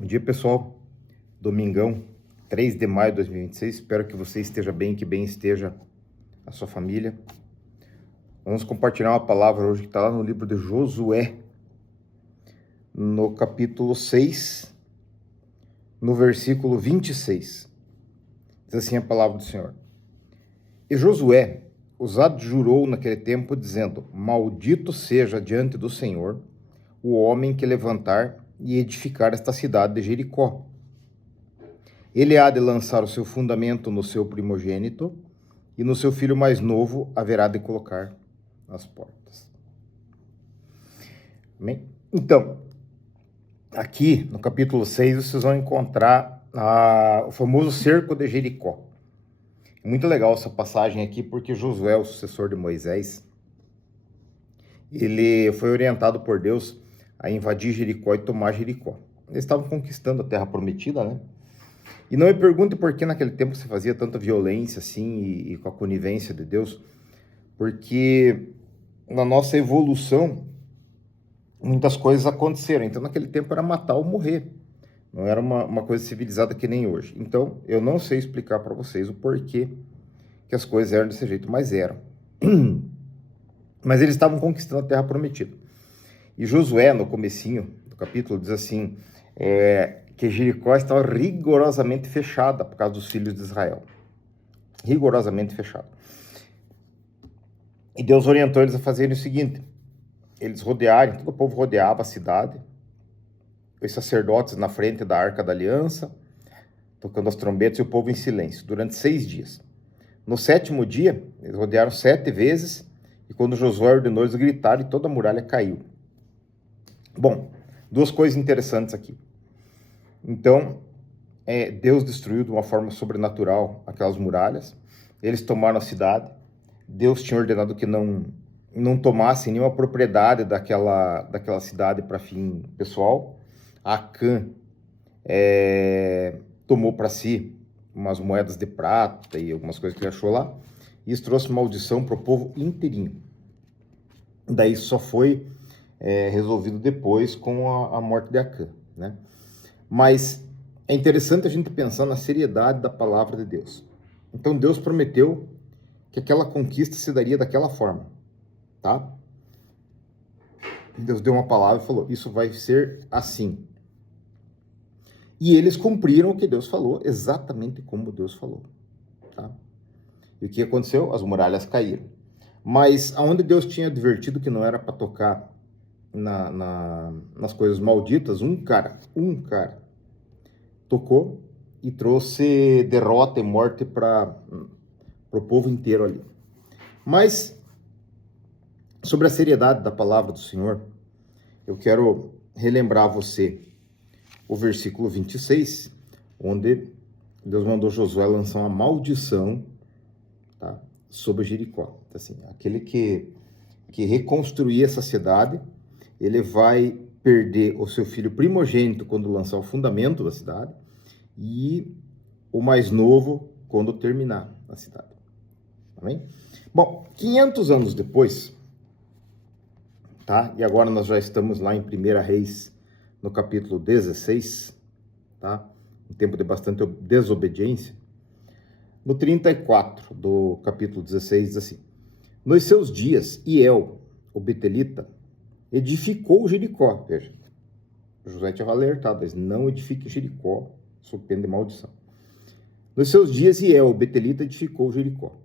Bom dia, pessoal. Domingão, 3 de maio de 2026. Espero que você esteja bem, que bem esteja a sua família. Vamos compartilhar uma palavra hoje que está lá no livro de Josué, no capítulo 6, no versículo 26. Diz assim a palavra do Senhor. E Josué os adjurou naquele tempo, dizendo: Maldito seja diante do Senhor o homem que levantar e edificar esta cidade de Jericó. Ele há de lançar o seu fundamento no seu primogênito, e no seu filho mais novo haverá de colocar as portas. Amém? Então, aqui no capítulo 6, vocês vão encontrar o famoso cerco de Jericó. Muito legal essa passagem aqui, porque Josué, o sucessor de Moisés, ele foi orientado por Deus a invadir Jericó e tomar Jericó. Eles estavam conquistando a terra prometida, né? E não me pergunte por que naquele tempo se fazia tanta violência assim e com a conivência de Deus, porque na nossa evolução muitas coisas aconteceram. Então naquele tempo era matar ou morrer, não era uma coisa civilizada que nem hoje. Então eu não sei explicar para vocês o porquê que as coisas eram desse jeito, mas eram. Mas eles estavam conquistando a terra prometida. E Josué, no comecinho do capítulo, diz assim, que Jericó estava rigorosamente fechada por causa dos filhos de Israel. Rigorosamente fechada. E Deus orientou eles a fazerem o seguinte: eles rodearem, todo o povo rodeava a cidade, os sacerdotes na frente da Arca da Aliança, tocando as trombetas, e o povo em silêncio, durante 6 dias. No 7º dia, eles rodearam 7 vezes, e quando Josué ordenou, eles gritaram e toda a muralha caiu. Bom, 2 coisas interessantes aqui. Então, Deus destruiu de uma forma sobrenatural aquelas muralhas. Eles tomaram a cidade. Deus tinha ordenado que não tomassem nenhuma propriedade daquela cidade para fim pessoal. Acã tomou para si umas moedas de prata e algumas coisas que ele achou lá. E isso trouxe maldição para o povo inteirinho. Daí só foi resolvido depois com a morte de Acã, né? Mas é interessante a gente pensar na seriedade da palavra de Deus. Então Deus prometeu que aquela conquista se daria daquela forma, tá? Deus deu uma palavra e falou, isso vai ser assim. E eles cumpriram o que Deus falou, exatamente como Deus falou, tá? E o que aconteceu? As muralhas caíram. Mas aonde Deus tinha advertido que não era para tocar nas coisas malditas, um cara tocou e trouxe derrota e morte para o povo inteiro ali. Mas, sobre a seriedade da palavra do Senhor, eu quero relembrar a você o versículo 26, onde Deus mandou Josué lançar uma maldição, tá, sobre Jericó. Assim, aquele que reconstruir essa cidade, ele vai perder o seu filho primogênito quando lançar o fundamento da cidade e o mais novo quando terminar a cidade. Amém? Bom, 500 anos depois, tá? E agora nós já estamos lá em 1 Reis, no capítulo 16, tá? Um tempo de bastante desobediência. No 34 do capítulo 16 diz assim: Nos seus dias, Hiel, o betelita, edificou Jericó. Veja, Josué tinha alertado, mas não edifique Jericó, sob pena de maldição. Nos seus dias, Hiel, o betelita, edificou Jericó.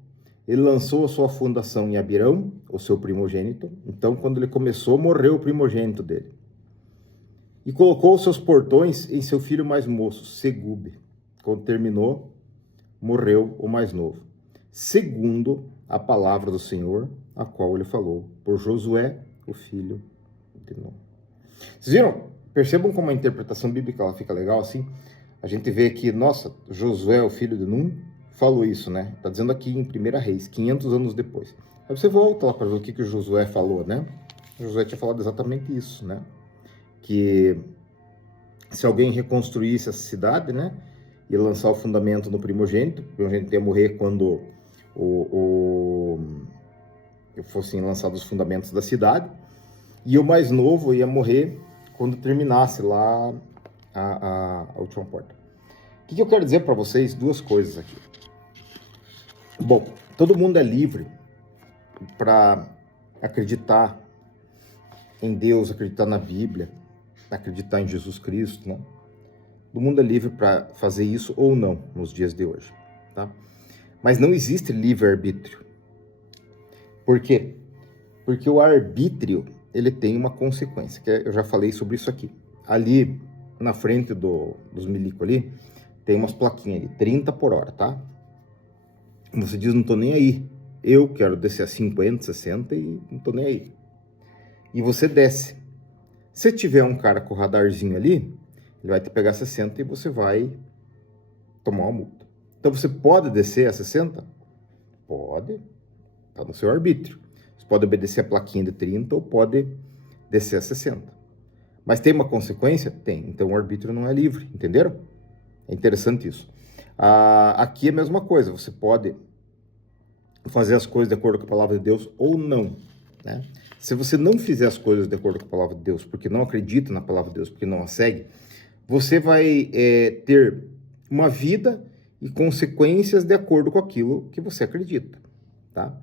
Ele lançou a sua fundação em Abirão, o seu primogênito. Então, quando ele começou, morreu o primogênito dele. E colocou os seus portões em seu filho mais moço, Segube. Quando terminou, morreu o mais novo, segundo a palavra do Senhor, a qual ele falou por Josué, o filho de Nun. Vocês viram? Percebam como a interpretação bíblica ela fica legal assim? A gente vê que, nossa, Josué, o filho de Nun, falou isso, né? Tá dizendo aqui em 1 Reis, 500 anos depois. Aí você volta lá para ver o que Josué falou, né? Josué tinha falado exatamente isso, né? Que se alguém reconstruísse essa cidade, né? E lançar o fundamento no primogênito, o primogênito ia morrer quando fossem lançados os fundamentos da cidade, e o mais novo ia morrer quando terminasse lá a última porta. O que eu quero dizer para vocês? Duas coisas aqui. Bom, todo mundo é livre para acreditar em Deus, acreditar na Bíblia, acreditar em Jesus Cristo, né? Todo mundo é livre para fazer isso ou não nos dias de hoje, tá? Mas não existe livre-arbítrio. Por quê? Porque o arbítrio, ele tem uma consequência, que eu já falei sobre isso aqui. Ali, na frente dos milicos ali, tem umas plaquinhas ali, 30 por hora, tá? Você diz, não tô nem aí. Eu quero descer a 50, 60 e não tô nem aí. E você desce. Se tiver um cara com o radarzinho ali, ele vai te pegar 60 e você vai tomar uma multa. Então você pode descer a 60? Pode. Tá no seu arbítrio. Você pode obedecer a plaquinha de 30 ou pode descer a 60. Mas tem uma consequência? Tem. Então o arbítrio não é livre, entenderam? É interessante isso. Aqui é a mesma coisa. Você pode fazer as coisas de acordo com a palavra de Deus ou não, né? Se você não fizer as coisas de acordo com a palavra de Deus, porque não acredita na palavra de Deus, porque não a segue, você vai ter uma vida e consequências de acordo com aquilo que você acredita, tá?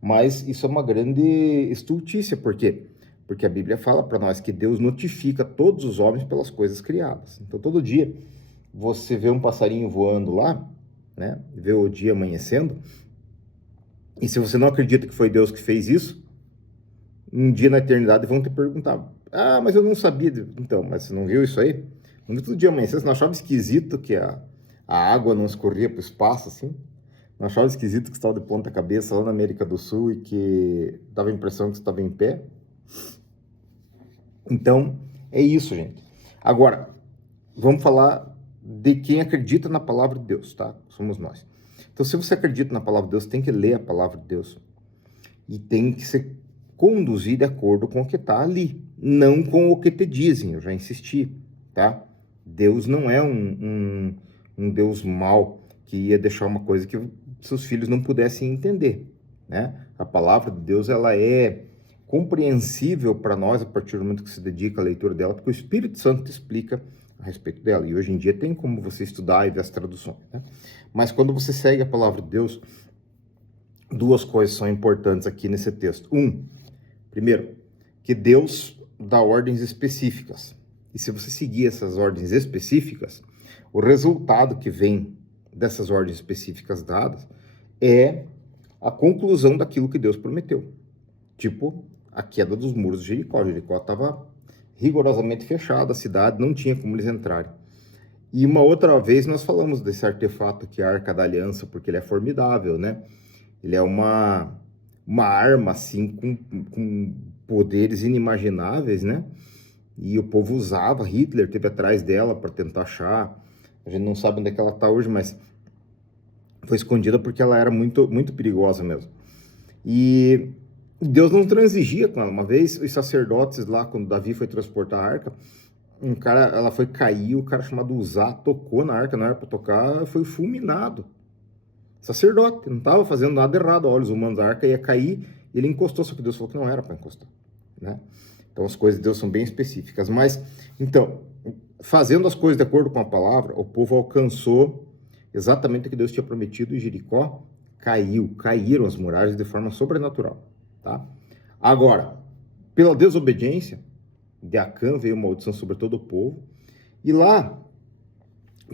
Mas isso é uma grande estultícia, por quê? Porque a Bíblia fala para nós que Deus notifica todos os homens pelas coisas criadas. Então, todo dia você vê um passarinho voando lá, né? Vê o dia amanhecendo, e se você não acredita que foi Deus que fez isso, um dia na eternidade vão te perguntar, mas eu não sabia. Então, mas você não viu isso aí? Não viu todo dia amanhecer? Você não achava esquisito que a água não escorria para o espaço, assim? Não achava esquisito que você estava de ponta cabeça lá na América do Sul e que dava a impressão que você estava em pé? Então, é isso, gente. Agora, vamos falar de quem acredita na palavra de Deus, tá? Somos nós. Então, se você acredita na palavra de Deus, tem que ler a palavra de Deus. E tem que se conduzir de acordo com o que está ali, não com o que te dizem. Eu já insisti, tá? Deus não é um Deus mau que ia deixar uma coisa que seus filhos não pudessem entender, né? A palavra de Deus, ela é compreensível para nós a partir do momento que se dedica à leitura dela, porque o Espírito Santo te explica a respeito dela. E hoje em dia tem como você estudar e ver as traduções, né? Mas quando você segue a palavra de Deus, duas coisas são importantes aqui nesse texto. Primeiro, que Deus dá ordens específicas. E se você seguir essas ordens específicas, o resultado que vem dessas ordens específicas dadas é a conclusão daquilo que Deus prometeu. Tipo, a queda dos muros de Jericó. Jericó estava rigorosamente fechada, a cidade não tinha como eles entrarem. E uma outra vez nós falamos desse artefato que é a Arca da Aliança, porque ele é formidável, né? Ele é uma arma, assim, com poderes inimagináveis, né? E o povo usava, Hitler teve atrás dela para tentar achar. A gente não sabe onde é que ela está hoje, mas foi escondida porque ela era muito, muito perigosa mesmo. E Deus não transigia com ela. Uma vez, os sacerdotes lá, quando Davi foi transportar a arca, ela foi cair, o cara chamado Uzá tocou na arca, não era para tocar, foi fulminado. Sacerdote, não estava fazendo nada errado, a olhos humanos, a arca ia cair, e ele encostou, só que Deus falou que não era para encostar, né? Então as coisas de Deus são bem específicas, mas, então, fazendo as coisas de acordo com a palavra, o povo alcançou exatamente o que Deus tinha prometido, e Jericó caíram as muralhas de forma sobrenatural, tá? Agora, pela desobediência de Acã veio maldição sobre todo o povo, e lá,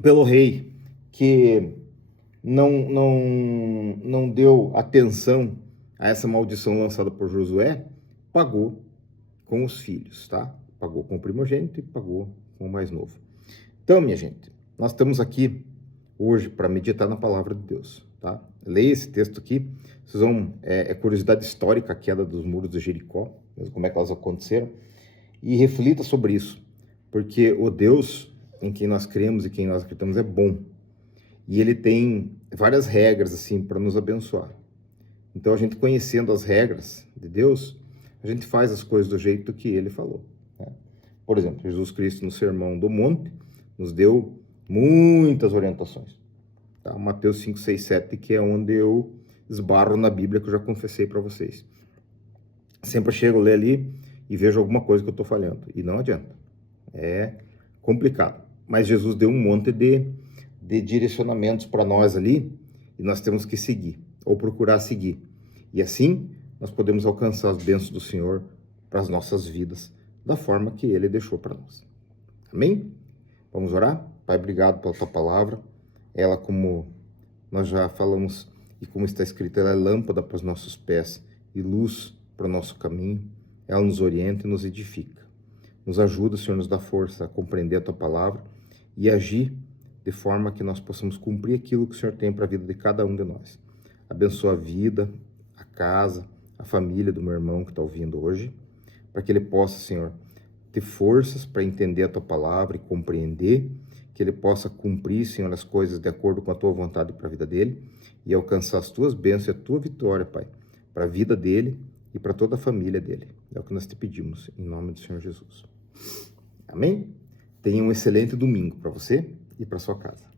pelo rei, que não deu atenção a essa maldição lançada por Josué, pagou com os filhos, tá? Pagou com o primogênito e pagou com o mais novo. Então, minha gente, nós estamos aqui hoje para meditar na palavra de Deus, tá? Leia esse texto aqui, vocês vão, curiosidade histórica, a queda dos muros de Jericó, como é que elas aconteceram, e reflita sobre isso, porque o Deus em quem nós cremos e quem nós acreditamos é bom. E ele tem várias regras, assim, para nos abençoar. Então, a gente conhecendo as regras de Deus, a gente faz as coisas do jeito que ele falou, né? Por exemplo, Jesus Cristo, no Sermão do Monte, nos deu muitas orientações, tá? Mateus 5, 6, 7, que é onde eu esbarro na Bíblia, que eu já confessei para vocês. Sempre chego a ler ali e vejo alguma coisa que eu estou falhando. E não adianta. É complicado. Mas Jesus deu um monte de direcionamentos para nós ali, e nós temos que seguir, ou procurar seguir. E assim, nós podemos alcançar as bênçãos do Senhor para as nossas vidas, da forma que Ele deixou para nós. Amém? Vamos orar? Pai, obrigado pela Tua palavra. Ela, como nós já falamos, e como está escrito, ela é lâmpada para os nossos pés e luz para o nosso caminho. Ela nos orienta e nos edifica. Nos ajuda, Senhor, nos dá força a compreender a Tua palavra e agir de forma que nós possamos cumprir aquilo que o Senhor tem para a vida de cada um de nós. Abençoa a vida, a casa, a família do meu irmão que está ouvindo hoje, para que ele possa, Senhor, ter forças para entender a Tua palavra e compreender, que ele possa cumprir, Senhor, as coisas de acordo com a Tua vontade para a vida dele e alcançar as Tuas bênçãos e a Tua vitória, Pai, para a vida dele e para toda a família dele. É o que nós te pedimos, em nome do Senhor Jesus. Amém? Tenha um excelente domingo para você e para sua casa.